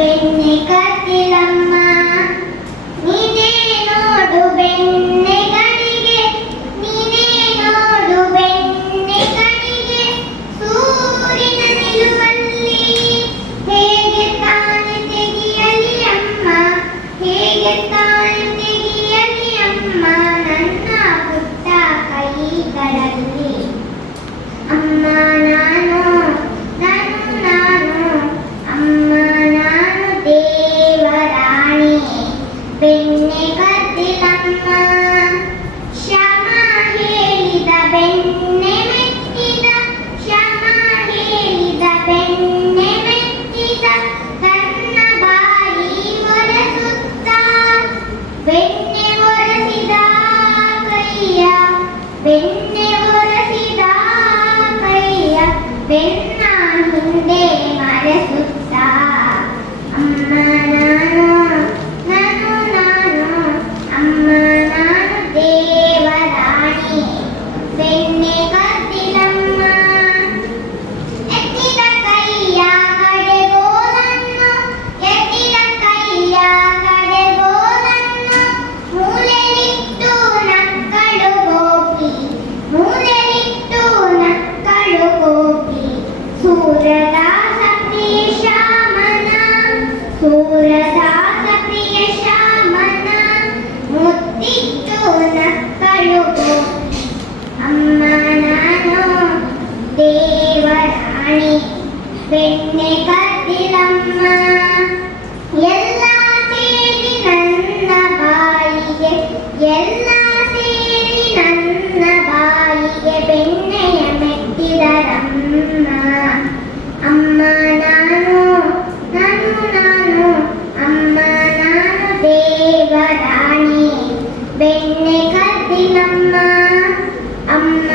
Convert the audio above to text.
ಬೆಣ್ಣೆ ಕತ್ತಿಲಮ್ಮ ನೀನೇ ನೋಡು ಬೆಣ್ಣೆ ಗಡಿಗೆ ನೀನೇ ನೋಡು ಬೆಣ್ಣೆ ಗಡಿಗೆ ಸೂರಿನ ನಿಲುವಲ್ಲಿ ಹೇಗೆ ತಾನೆ ತೆಗಿಯಲಿ ಅಮ್ಮ ಹೇಗೆ ತಾನೆ ತೆಗಿಯಲಿ ಅಮ್ಮ ನನ್ನ ಪುಟ್ಟ ಕೈಗಳಲ್ಲಿ ಅಮ್ಮ ನಾನು ಅಮ್ಮ ನಾನು ದೇವರಾಣಿ ಬೆಣ್ಣೆ ಕದ್ದಿಲಮ್ಮ ಶ್ಯಾಮ ಹೇಳಿದ ಬೆಣ್ಣೆ ಮೆತ್ತಿದ ಶ್ಯಾಮ ಹೇಳಿದ ಬೆಣ್ಣೆ ಮೆತ್ತಿದ ತನ್ನ ಬಾಯಿ ಒರೆಸುತ್ತ ಬೆಣ್ಣೆ ಒರೆಸಿದ ಕೈಯ ಬೆಣ್ಣೆ ಒರೆಸಿದ ಕೈಯ ಬೆನ್ನ ಹಿಂದೆ ಮರೆಸುತ್ತ ಅಮ್ಮ ನಾನು ಅಮ್ಮ ನಾನು ದೇವರಾಣಿ ಬೆಣ್ಣೆ ಕದ್ದಿಲಮ್ಮ ಎತ್ತಿದ ಕೈಯ ಕಡೆಗೋಲನ್ನು ಎತ್ತಿದ ಕೈಯ ಕಡೆಗೋಲನ್ನು ಮೂಲೆಲಿಟ್ಟು ನಕ್ಕಳು ಗೋಪಿ ಮೂಲೆಲಿಟ್ಟು ನಕ್ಕಳು ಗೋಪಿ ಸೂರದಾಸ ಪ್ರಿಯ ಶ್ಯಾಮನ ಸೂರದಾಸ ಪ್ರಿಯ ಶ್ಯಾಮನ ಮುತ್ತಿಟ್ಟು ನಕ್ಕಳು ಗೋಪಿ ಅಮ್ಮ ನಾನು ದೇವರಾಣಿ ಬೆಣ್ಣೆ ಕದ್ದಿಲಮ್ಮ ಎಲ್ಲ ಸೇರಿ ನನ್ನ ಬಾಯಿಗೆ ಎಲ್ಲ ಸೇರಿ ನನ್ನ ಬಾಯಿಗೆ ಬೆಣ್ಣೆಯ ಮೆಟ್ಟಿದರಮ್ಮ ಅಮ್ಮ ನಾನು ಅಮ್ಮ ನಾನು ದೇವರಾಣಿ ಬೆಣ್ಣೆ ಕದ್ದಿಲಮ್ಮ ಅಮ್ಮ